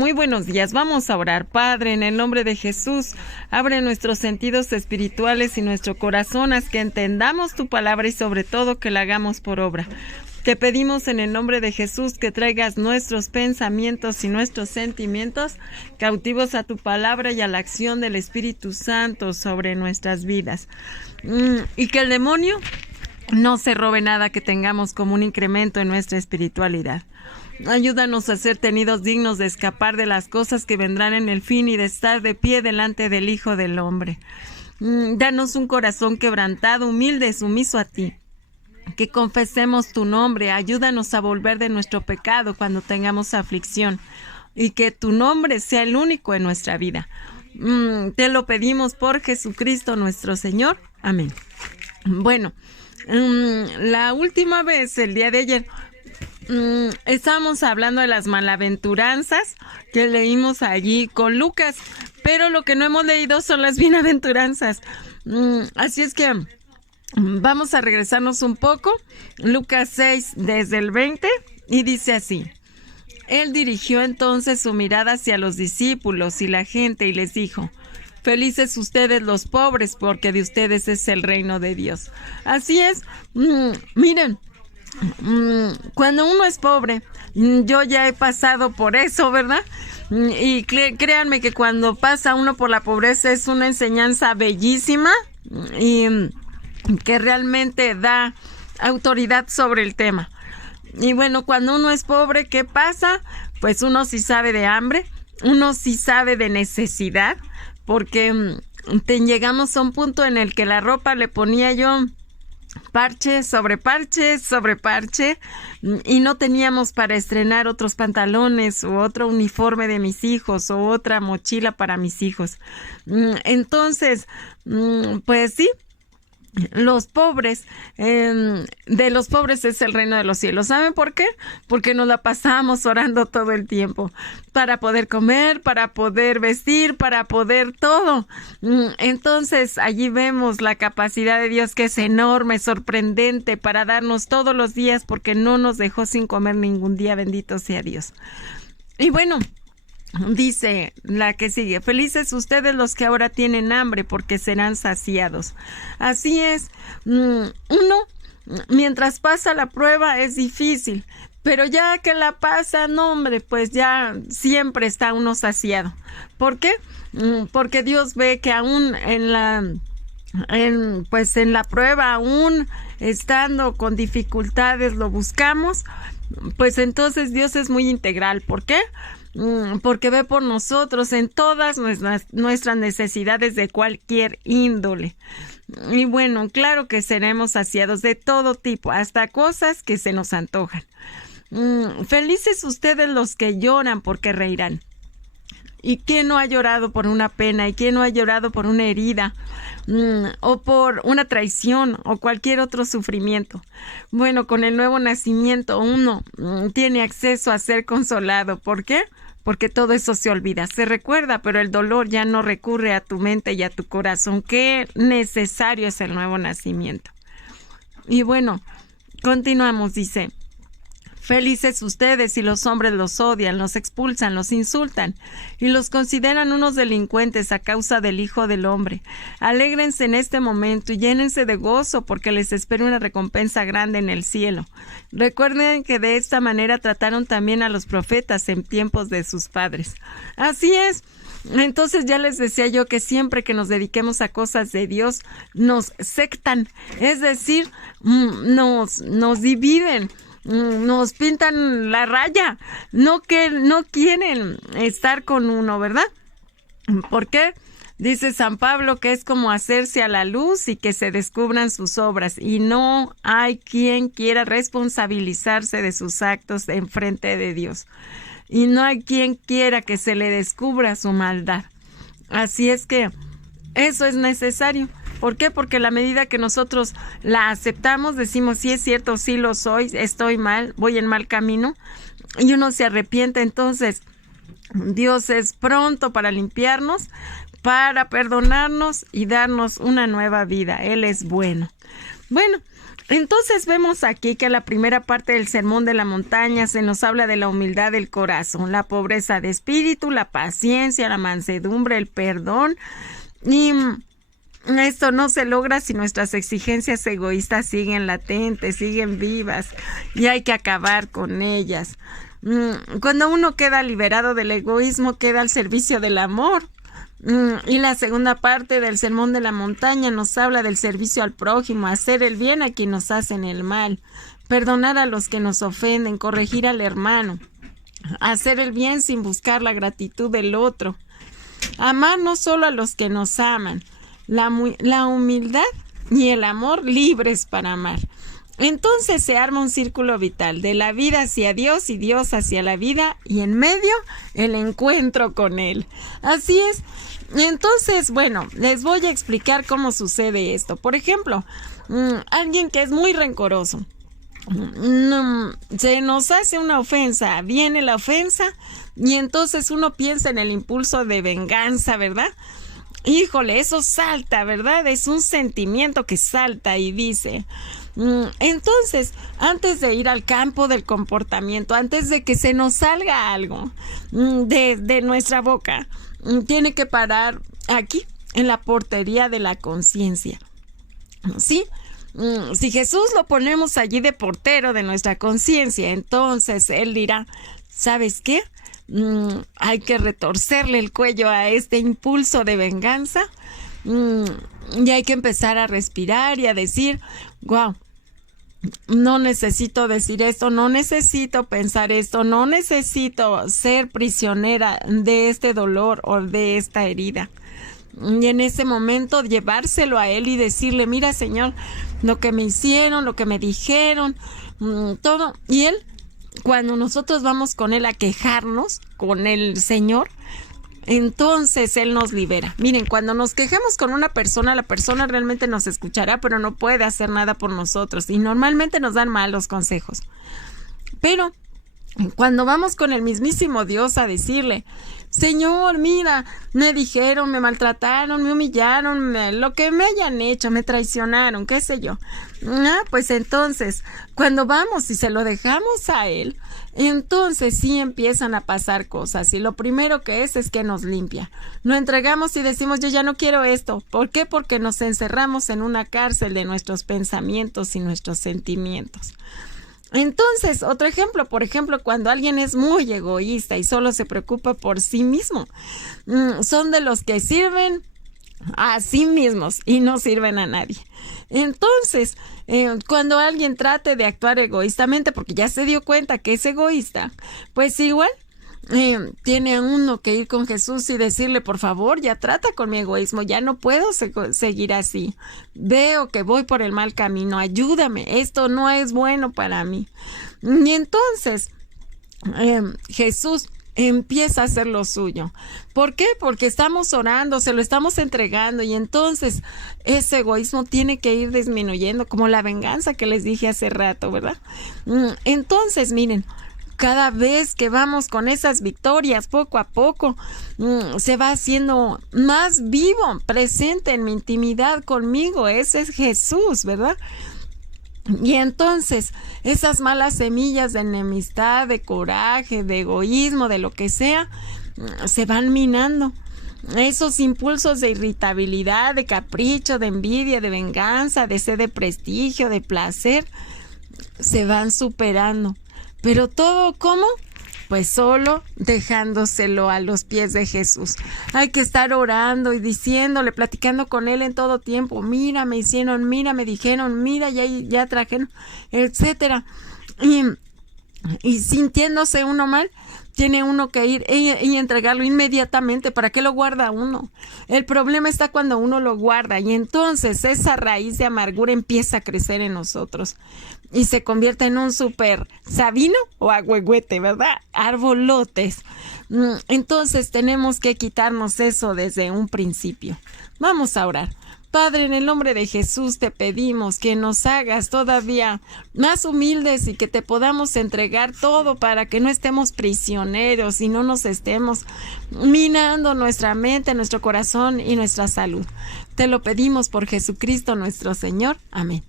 Muy buenos días, vamos a orar. Padre, en el nombre de Jesús, abre nuestros sentidos espirituales y nuestro corazón a que entendamos tu palabra y sobre todo que la hagamos por obra. Te pedimos en el nombre de Jesús que traigas nuestros pensamientos y nuestros sentimientos cautivos a tu palabra y a la acción del Espíritu Santo sobre nuestras vidas. Y que el demonio no se robe nada que tengamos como un incremento en nuestra espiritualidad. Ayúdanos a ser tenidos dignos de escapar de las cosas que vendrán en el fin y de estar de pie delante del Hijo del Hombre. Danos un corazón quebrantado, humilde, sumiso a ti. Que confesemos tu nombre, ayúdanos a volver de nuestro pecado cuando tengamos aflicción y que tu nombre sea el único en nuestra vida. Te lo pedimos por Jesucristo nuestro Señor. Amén. Bueno, la última vez, el día de ayer, estábamos hablando de las malaventuranzas que leímos allí con Lucas, pero lo que no hemos leído son las bienaventuranzas. Así es que vamos a regresarnos un poco. Lucas 6 desde el 20 y dice así: Él dirigió entonces su mirada hacia los discípulos y la gente y les dijo: Felices ustedes los pobres, porque de ustedes es el reino de Dios. Así es, miren, cuando uno es pobre, yo ya he pasado por eso, ¿verdad? Y créanme que cuando pasa uno por la pobreza es una enseñanza bellísima y que realmente da autoridad sobre el tema. Y bueno, cuando uno es pobre, ¿qué pasa? Pues uno sí sabe de hambre, uno sí sabe de necesidad, porque llegamos a un punto en el que la ropa le ponía yo parche sobre parche sobre parche y no teníamos para estrenar otros pantalones o otro uniforme de mis hijos o otra mochila para mis hijos. Entonces, pues sí, los pobres, de los pobres es el reino de los cielos. ¿Saben por qué? Porque nos la pasamos orando todo el tiempo para poder comer, para poder vestir, para poder todo. Entonces allí vemos la capacidad de Dios, que es enorme, sorprendente, para darnos todos los días, porque no nos dejó sin comer ningún día. Bendito sea Dios. Y bueno, dice la que sigue: felices ustedes los que ahora tienen hambre, porque serán saciados. Así es, uno mientras pasa la prueba es difícil, pero ya que la pasa, no hombre, pues ya siempre está uno saciado. ¿Por qué? Porque Dios ve que aún en la prueba, aún estando con dificultades, lo buscamos, pues entonces Dios es muy integral. ¿Por qué? Porque ve por nosotros en todas nuestras necesidades de cualquier índole. Y bueno, claro que seremos saciados de todo tipo, hasta cosas que se nos antojan. Felices ustedes los que lloran, porque reirán. ¿Y quién no ha llorado por una pena? ¿Y quién no ha llorado por una herida? O por una traición o cualquier otro sufrimiento. Bueno, con el nuevo nacimiento uno tiene acceso a ser consolado. ¿Por qué? Porque todo eso se olvida, se recuerda, pero el dolor ya no recurre a tu mente y a tu corazón. Qué necesario es el nuevo nacimiento. Y bueno, continuamos, dice: felices ustedes si los hombres los odian, los expulsan, los insultan y los consideran unos delincuentes a causa del Hijo del Hombre. Alégrense en este momento y llénense de gozo, porque les espera una recompensa grande en el cielo. Recuerden que de esta manera trataron también a los profetas en tiempos de sus padres. Así es. Entonces ya les decía yo que siempre que nos dediquemos a cosas de Dios nos sectan, es decir, nos dividen. Nos pintan la raya, no quieren estar con uno, ¿verdad? ¿Por qué? Dice San Pablo que es como hacerse a la luz y que se descubran sus obras, y no hay quien quiera responsabilizarse de sus actos en frente de Dios, y no hay quien quiera que se le descubra su maldad. Así es que eso es necesario. ¿Por qué? Porque a la medida que nosotros la aceptamos, decimos: sí es cierto, sí lo soy, estoy mal, voy en mal camino, y uno se arrepiente. Entonces Dios es pronto para limpiarnos, para perdonarnos y darnos una nueva vida. Él es bueno. Bueno, Entonces vemos aquí que la primera parte del Sermón de la Montaña se nos habla de la humildad del corazón, la pobreza de espíritu, la paciencia, la mansedumbre, el perdón. Y esto no se logra si nuestras exigencias egoístas siguen latentes, siguen vivas, y hay que acabar con ellas. Cuando uno queda liberado del egoísmo, queda al servicio del amor. Y la segunda parte del Sermón de la Montaña nos habla del servicio al prójimo, hacer el bien a quien nos hacen el mal, perdonar a los que nos ofenden, corregir al hermano, hacer el bien sin buscar la gratitud del otro, amar no solo a los que nos aman, la humildad y el amor libres para amar. Entonces se arma un círculo vital de la vida hacia Dios y Dios hacia la vida, y en medio el encuentro con Él. Así es. Entonces, bueno, les voy a explicar cómo sucede esto. Por ejemplo, alguien que es muy rencoroso, se nos hace una ofensa, viene la ofensa y entonces uno piensa en el impulso de venganza, ¿verdad? Híjole, eso salta, ¿verdad? Es un sentimiento que salta y dice... Entonces, antes de ir al campo del comportamiento, antes de que se nos salga algo de nuestra boca, tiene que parar aquí, en la portería de la conciencia. ¿Sí? Si Jesús lo ponemos allí de portero de nuestra conciencia, entonces Él dirá, ¿sabes qué? Hay que retorcerle el cuello a este impulso de venganza. Y hay que empezar a respirar y a decir, wow, no necesito decir esto, no necesito pensar esto, no necesito ser prisionera de este dolor o de esta herida. Y en ese momento llevárselo a Él y decirle, mira, Señor, lo que me hicieron, lo que me dijeron, todo. Y Él, cuando nosotros vamos con Él a quejarnos con el Señor, entonces Él nos libera. Miren, cuando nos quejamos con una persona, la persona realmente nos escuchará, pero no puede hacer nada por nosotros. Y normalmente nos dan malos consejos. Pero cuando vamos con el mismísimo Dios a decirle, Señor, mira, me dijeron, me maltrataron, me humillaron, lo que me hayan hecho, me traicionaron, qué sé yo. Pues entonces, cuando vamos y se lo dejamos a Él, entonces sí empiezan a pasar cosas. Y lo primero que es que nos limpia. Lo entregamos y decimos, yo ya no quiero esto. ¿Por qué? Porque nos encerramos en una cárcel de nuestros pensamientos y nuestros sentimientos. Entonces, otro ejemplo, por ejemplo, cuando alguien es muy egoísta y solo se preocupa por sí mismo, son de los que sirven a sí mismos y no sirven a nadie. Entonces, cuando alguien trate de actuar egoístamente porque ya se dio cuenta que es egoísta, pues igual tiene uno que ir con Jesús y decirle, por favor, ya trata con mi egoísmo, ya no puedo seguir así, veo que voy por el mal camino, ayúdame, esto no es bueno para mí. Y entonces Jesús empieza a hacer lo suyo. ¿Por qué? Porque estamos orando, se lo estamos entregando, y entonces ese egoísmo tiene que ir disminuyendo, como la venganza que les dije hace rato, ¿verdad? Entonces, miren, cada vez que vamos con esas victorias, poco a poco, se va haciendo más vivo, presente en mi intimidad conmigo. Ese es Jesús, ¿verdad? Y entonces, esas malas semillas de enemistad, de coraje, de egoísmo, de lo que sea, se van minando. Esos impulsos de irritabilidad, de capricho, de envidia, de venganza, de sed de prestigio, de placer, se van superando. Pero todo, ¿cómo? Pues solo dejándoselo a los pies de Jesús. Hay que estar orando y diciéndole, platicando con Él en todo tiempo. Mira, me hicieron, mira, me dijeron, mira, ya trajeron, etcétera. Y sintiéndose uno mal, tiene uno que ir y entregarlo inmediatamente. ¿Para qué lo guarda uno? El problema está cuando uno lo guarda, y entonces esa raíz de amargura empieza a crecer en nosotros y se convierte en un súper sabino o agüehuete, ¿verdad? Arbolotes. Entonces tenemos que quitarnos eso desde un principio. Vamos a orar. Padre, en el nombre de Jesús te pedimos que nos hagas todavía más humildes y que te podamos entregar todo para que no estemos prisioneros y no nos estemos minando nuestra mente, nuestro corazón y nuestra salud. Te lo pedimos por Jesucristo nuestro Señor. Amén.